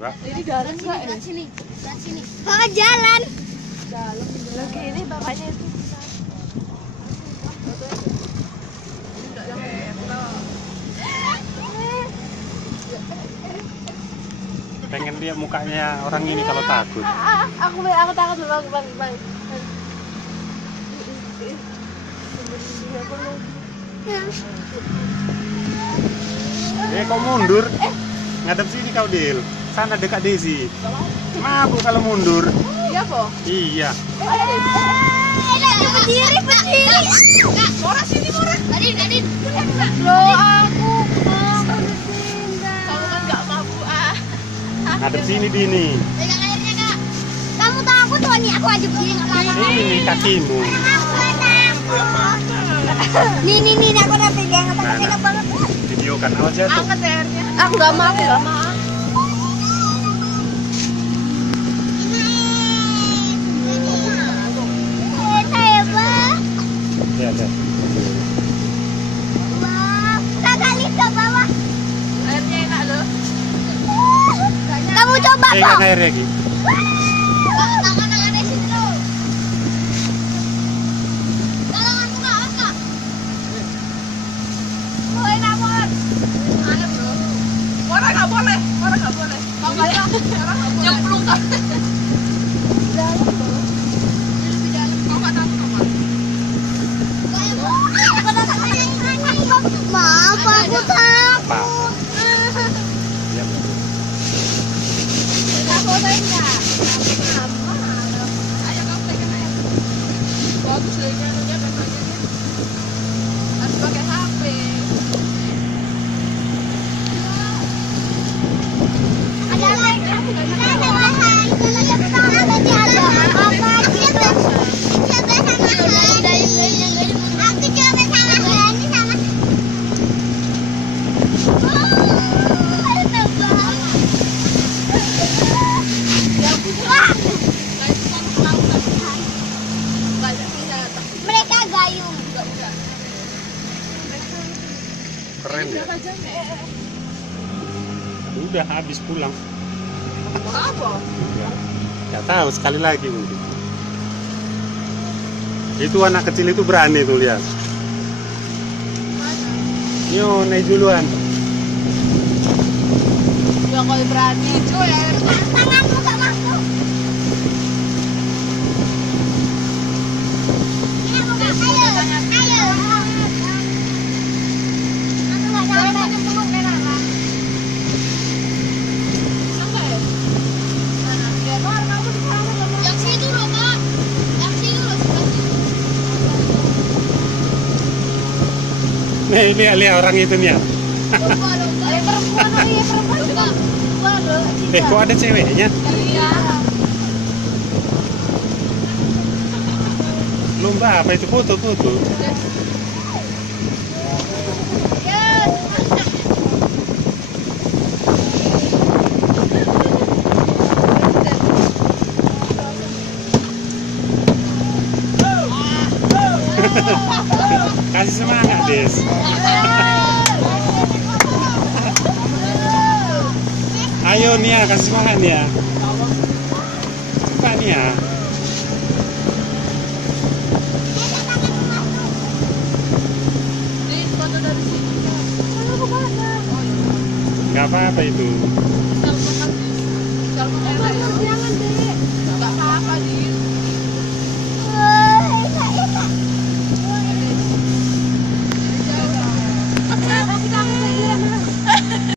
Ini jalan nggak ya? Sini, sini. Bawa jalan. Jalan. Lagi ini bapaknya itu. Pengen lihat mukanya orang ini kalau takut. Aku takut bang. Kok mundur? Ngadep sini kau, Dil. Sana dekat Desi. Mabuk kalau mundur. Iya, Po? Iya. Berdiri. Mora sini, Mora. Adin. Loh, aku kamu kan nggak mabuk Ngadep sini, Dini. Pegang airnya, Kak. Kamu takut tuh nih, aku aja berdiri nggak apa-apa. Ini kakimu. Nih, aku udah pegang banget. Videokan awas jatuh. angkat airnya. Aku nggak mau. Lihat. Kakak lihat ke bawah. Airnya enak loh. Kamu coba kok. Pegang airnya, Ki. Tangan di situ. Tolong aku Kak. Oh, enak banget. Aneh, bro. Mora nggak boleh. Makanya nyemplung kan. Maaf, aku takut. Apa? Lihat. Ayo kamu pegang air. Bagus lagi kan dia biasanya harus pakai HP. Ada lagi. Ada bahan. Ada di ada apa? Coba sama aku coba sama Hani sama. Mereka gayung. Keren ya. Udah habis pulang. Apa? Gak tahu, sekali lagi mungkin. Itu anak kecil itu berani tuh, lihat. Yo, naik duluan. Ya kalau berani cuy ya. Tanganmu gak masuk. Ayo. Aku gak sampai. Yang situ loh, Kak. Yang situ loh. Nih, lihat orang itu nih ya. Perempuan juga. Kok ada ceweknya? Iya. Lomba apa itu, foto? Kasih semangat, Des. Ayo Nia, kasih semangat Nia. Cepat Nia. Ini foto dari sini. Gak apa-apa itu. Bisa